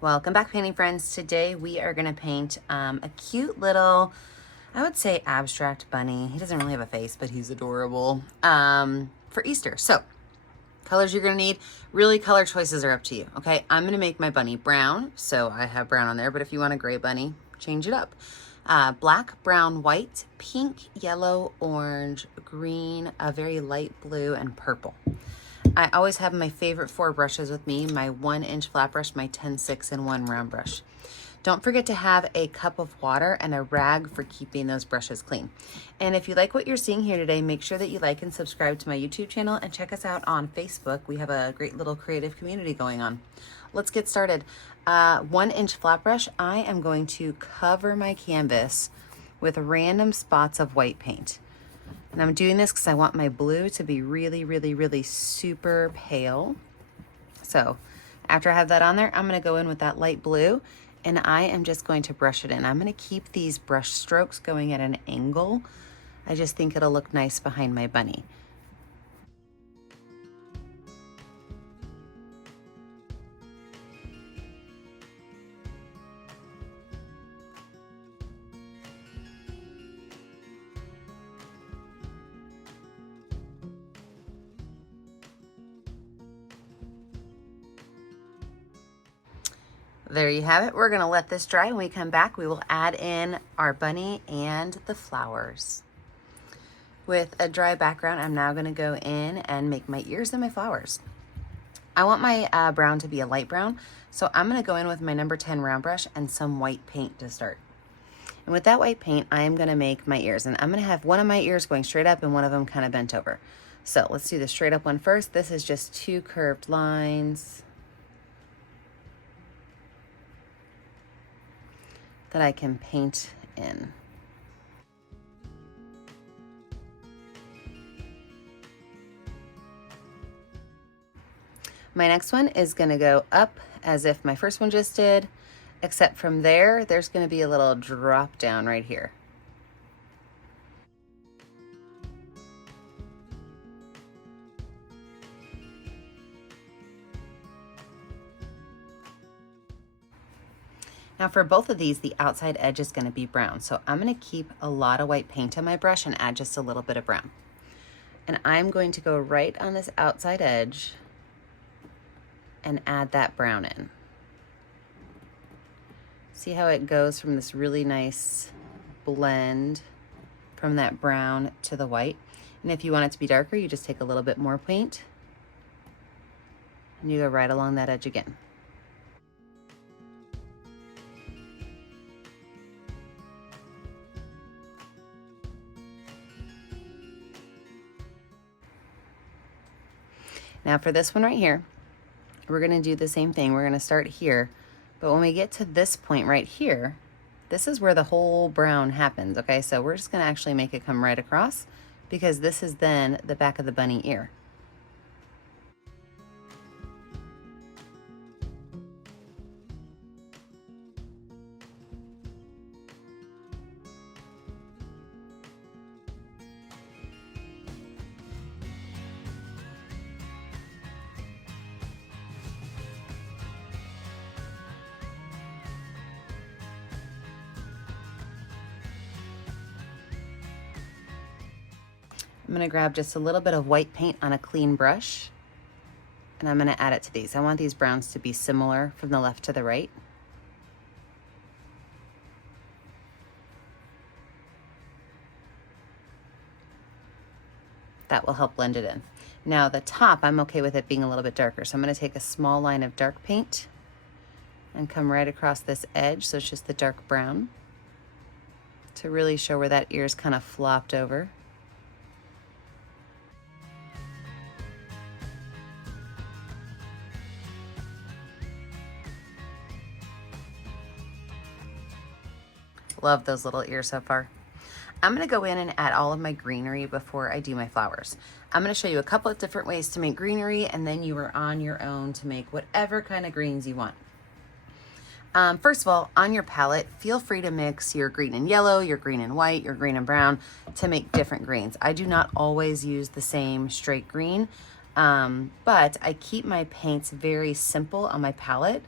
Welcome back, painting friends. Today we are going to paint a cute little, I would say, abstract bunny. He doesn't really have a face, but he's adorable for Easter. So colors you're going to need, really color choices are up to you. Okay, I'm going to make my bunny brown, so I have brown on there, but if you want a gray bunny, change it up. Black, brown, white, pink, yellow, orange, green, a very light blue, and purple. I always have my favorite 4 brushes with me, my 1-inch flat brush, my 10-6, and 1 round brush. Don't forget to have a cup of water and a rag for keeping those brushes clean. And if you like what you're seeing here today, make sure that you like and subscribe to my YouTube channel and check us out on Facebook. We have a great little creative community going on. Let's get started. 1-inch flat brush, I am going to cover my canvas with random spots of white paint. And I'm doing this because I want my blue to be really, really, really super pale. So after I have that on there, I'm going to go in with that light blue and I am just going to brush it in. I'm going to keep these brush strokes going at an angle. I just think it'll look nice behind my bunny. There you have it. We're going to let this dry. When we come back, we will add in our bunny and the flowers. With a dry background, I'm now going to go in and make my ears and my flowers. I want my brown to be a light brown, so I'm going to go in with my number 10 round brush and some white paint to start. And with that white paint, I am going to make my ears. And I'm going to have one of my ears going straight up and one of them kind of bent over. So let's do the straight up one first. This is just 2 curved lines that I can paint in. My next one is going to go up as if my first one just did, except from there, there's going to be a little drop down right here. Now for both of these, the outside edge is going to be brown. So I'm going to keep a lot of white paint on my brush and add just a little bit of brown. And I'm going to go right on this outside edge and add that brown in. See how it goes from this really nice blend from that brown to the white. And if you want it to be darker, you just take a little bit more paint and you go right along that edge again. Now for this one right here, we're going to do the same thing. We're going to start here, but when we get to this point right here, this is where the whole brown happens, okay? So we're just going to actually make it come right across because this is then the back of the bunny ear. I'm going to grab just a little bit of white paint on a clean brush and I'm going to add it to these. I want these browns to be similar from the left to the right. That will help blend it in. Now the top, I'm okay with it being a little bit darker. So I'm going to take a small line of dark paint and come right across this edge. So it's just the dark brown to really show where that ear is kind of flopped over. Love those little ears so far. I'm going to go in and add all of my greenery before I do my flowers. I'm going to show you a couple of different ways to make greenery, and then you are on your own to make whatever kind of greens you want. First of all, on your palette, feel free to mix your green and yellow, your green and white, your green and brown to make different greens. I do not always use the same straight green, but I keep my paints very simple on my palette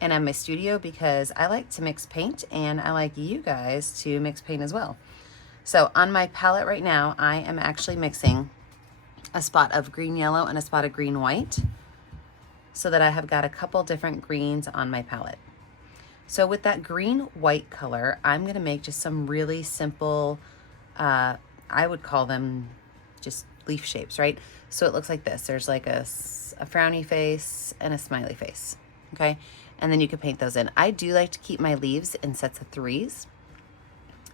and I'm my studio because I like to mix paint and I like you guys to mix paint as well. So on my palette right now, I am actually mixing a spot of green yellow and a spot of green white so that I have got a couple different greens on my palette. So with that green white color, I'm gonna make just some really simple, I would call them just leaf shapes, right? So it looks like this. There's like a frowny face and a smiley face, okay? And then you can paint those in. I do like to keep my leaves in sets of 3s.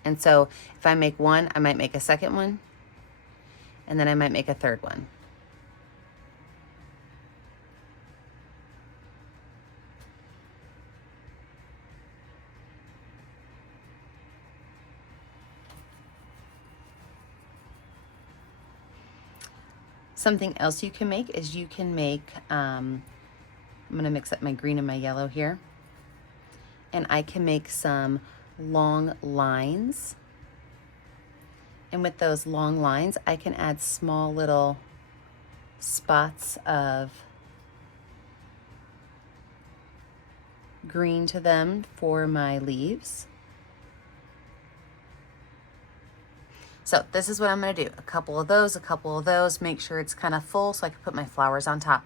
And so if I make one, I might make a second one, and then I might make a third one. Something else you can make is you can make, I'm gonna mix up my green and my yellow here. And I can make some long lines. And with those long lines, I can add small little spots of green to them for my leaves. So this is what I'm gonna do. A couple of those, make sure it's kind of full so I can put my flowers on top.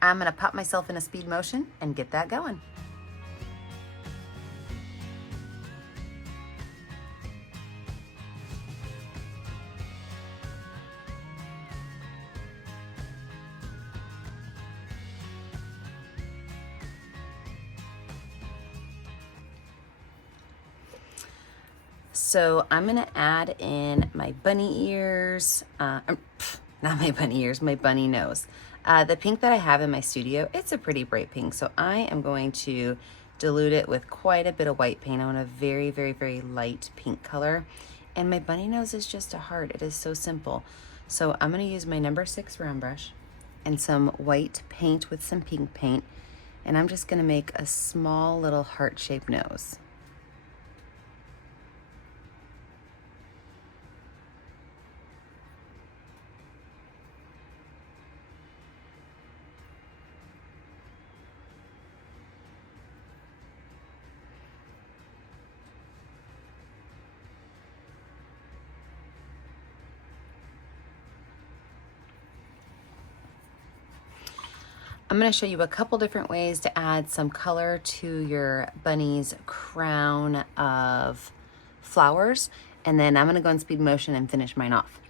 I'm gonna pop myself in a speed motion and get that going. So I'm gonna add in my bunny ears, not my bunny ears, my bunny nose. The pink that I have in my studio, it's a pretty bright pink, so I am going to dilute it with quite a bit of white paint. I want a very, very, very light pink color. And my bunny nose is just a heart. It is so simple. So I'm gonna use my number 6 round brush and some white paint with some pink paint, and I'm just gonna make a small little heart-shaped nose. I'm going to show you a couple different ways to add some color to your bunny's crown of flowers, and then I'm going to go in speed motion and finish mine off.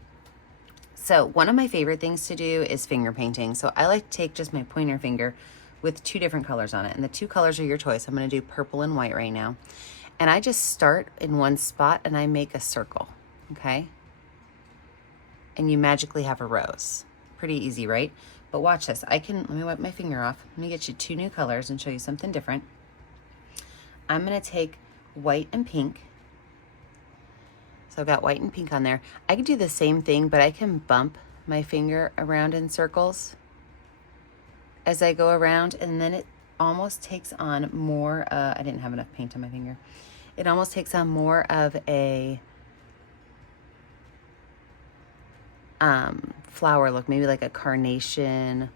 So one of my favorite things to do is finger painting. So I like to take just my pointer finger with 2 different colors on it, and the 2 colors are your choice. I'm going to do purple and white right now. And I just start in one spot and I make a circle, okay? And you magically have a rose. Pretty easy, right? But watch this. Let me wipe my finger off. Let me get you 2 new colors and show you something different. I'm gonna take white and pink. So I've got white and pink on there. I can do the same thing, but I can bump my finger around in circles as I go around, and then it almost takes on more, I didn't have enough paint on my finger. It almost takes on more of a flower look, maybe like a carnation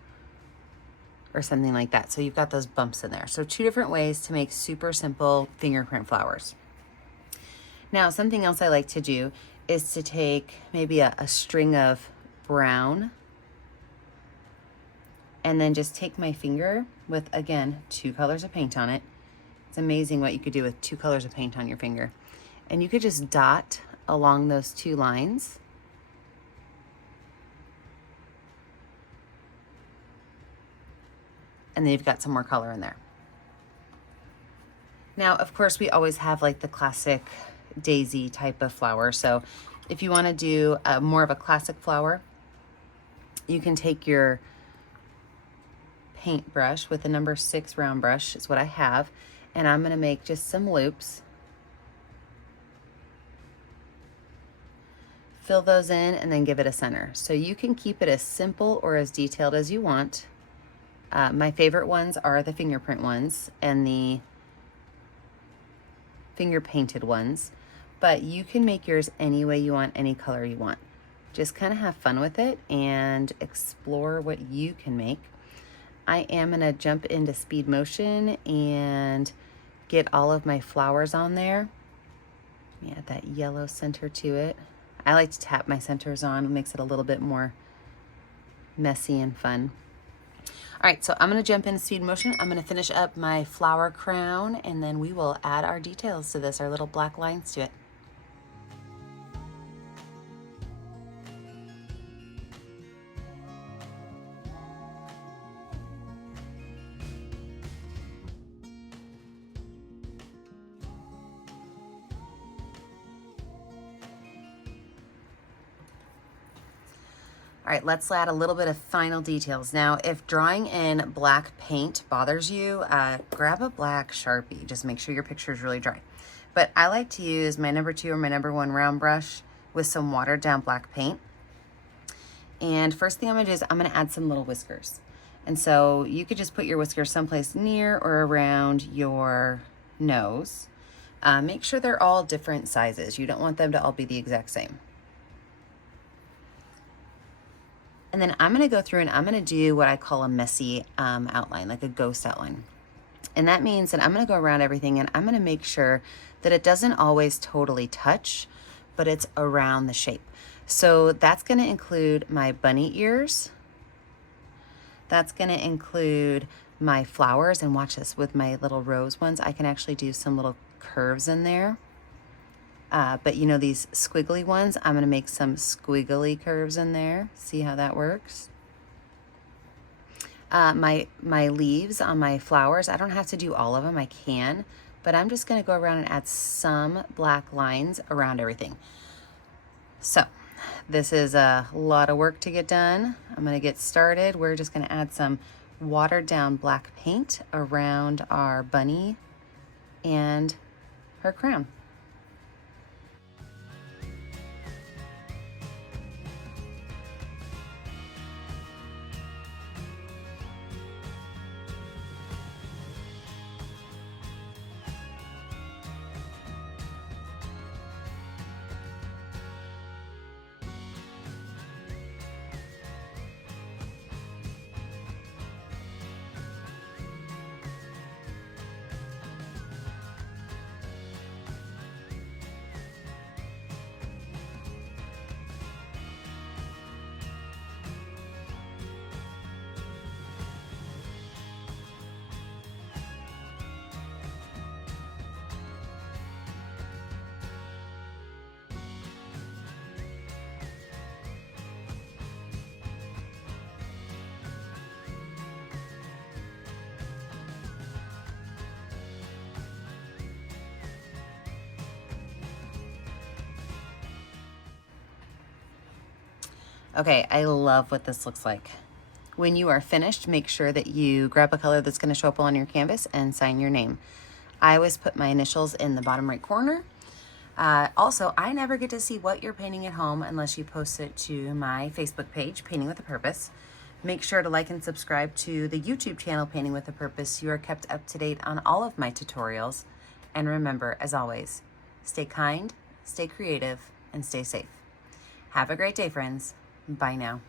or something like that. So you've got those bumps in there. So 2 different ways to make super simple fingerprint flowers. Now, something else I like to do is to take maybe a string of brown and then just take my finger with, again, 2 colors of paint on it. It's amazing what you could do with 2 colors of paint on your finger. And you could just dot along those 2 lines. And then you've got some more color in there. Now, of course, we always have like the classic daisy type of flower. So if you want to do more of a classic flower, you can take your paintbrush with a number 6 round brush, is what I have, and I'm going to make just some loops. Fill those in and then give it a center. So you can keep it as simple or as detailed as you want. My favorite ones are the fingerprint ones and the finger painted ones, but you can make yours any way you want, any color you want. Just kind of have fun with it and explore what you can make. I am gonna jump into speed motion and get all of my flowers on there. Let me add that yellow center to it. I like to tap my centers on. It makes it a little bit more messy and fun. All right, so I'm gonna jump into speed motion. I'm gonna finish up my flower crown, and then we will add our details to this, our little black lines to it. All right, let's add a little bit of final details. Now, if drawing in black paint bothers you, grab a black Sharpie. Just make sure your picture is really dry. But I like to use my #2 or my #1 round brush with some watered down black paint. And first thing I'm gonna do is I'm gonna add some little whiskers. And so you could just put your whiskers someplace near or around your nose. Make sure they're all different sizes. You don't want them to all be the exact same. And then I'm gonna go through and I'm gonna do what I call a messy outline, like a ghost outline. And that means that I'm gonna go around everything and I'm gonna make sure that it doesn't always totally touch, but it's around the shape. So that's gonna include my bunny ears. That's gonna include my flowers, and watch this, with my little rose ones, I can actually do some little curves in there. But you know, these squiggly ones, I'm gonna make some squiggly curves in there. See how that works? My leaves on my flowers, I don't have to do all of them, I can, but I'm just gonna go around and add some black lines around everything. So this is a lot of work to get done. I'm gonna get started. We're just gonna add some watered down black paint around our bunny and her crown. Okay, I love what this looks like. When you are finished, make sure that you grab a color that's gonna show up on your canvas and sign your name. I always put my initials in the bottom right corner. Also, I never get to see what you're painting at home unless you post it to my Facebook page, Painting with a Purpose. Make sure to like and subscribe to the YouTube channel, Painting with a Purpose. You are kept up to date on all of my tutorials. And remember, as always, stay kind, stay creative, and stay safe. Have a great day, friends. Bye now.